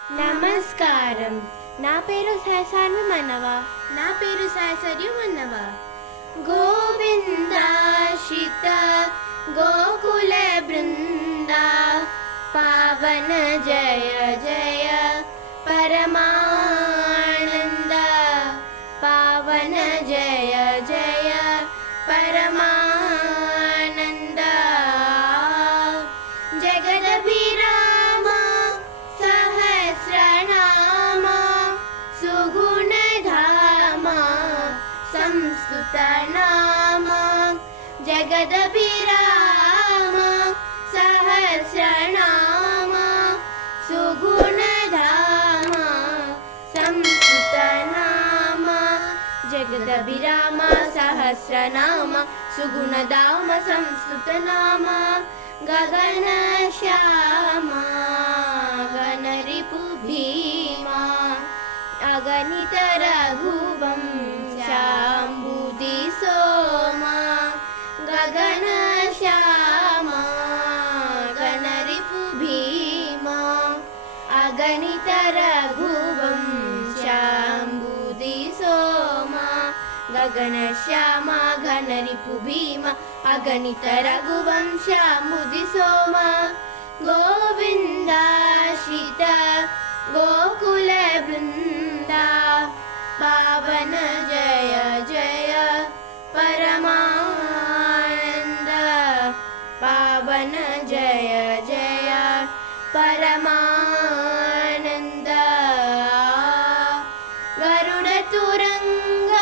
నమస్కారం. నా పేరు సహసాన్వి మనవ. నా పేరు సాయసర్యు మన్నవ. గోవిందాశ్రిత గోకుల బృంద పావన జయ జయ పరమానంద పావన జయ జయ పరమానంద జగదభిరామ సహస్రనామ సుగుణధామ సంస్తుతనామ జగదభిరామ సహస్రనామ సుగుణధామ సంస్తుతనామ జగదభిరామ సహస్రనామ సుగుణధామ సంస్తుతనామ గగన శ్యామ గణరిపు భీమా అగణిత రఘువం శాంబుధి సోమా గగన శ్యామ గణరిపు భీమా అగణిత రఘువం శాంబుధి సోమా గగన శ్యామ ఘనరిపు భీమ అగణిత రఘువం శాంబుధి సోమా గోవిందాశ్రిత గోకుల బృంద పావన జయ జయ పరమానంద పావన జయ జయ పరమానంద గరుడ తురంగ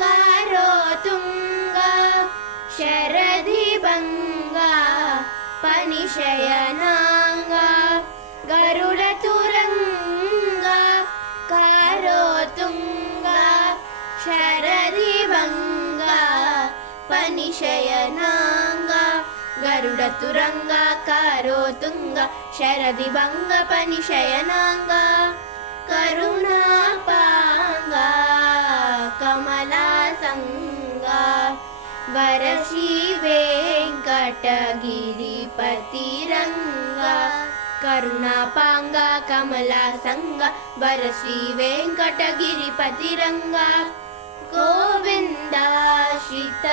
కారోతుంగ శరధి భంగ పనిశయనాంగ గరుడ తురంగ కారోతుంగ శరధి భంగ పనిశయనాంగ గరుడ తురంగ కారోతుంగ శరధి భంగ పనిశయనాంగ కరుణాపాంగ కమలాసంగ వరసి వెంకటగిరిపతిరంగ కరుణాపాంగ కమలాసంగ వరసి వెంకటగిరిపతిరంగ గోవిందాశ్రిత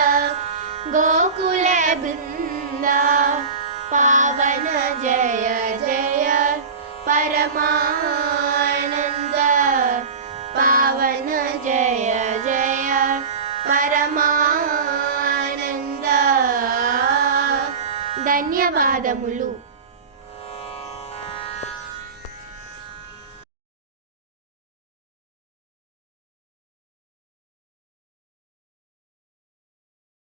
గోకుల బృంద పావన జయ జయ పరమానంద పావన జయ జయ పరమానంద. ధన్యవాదములు.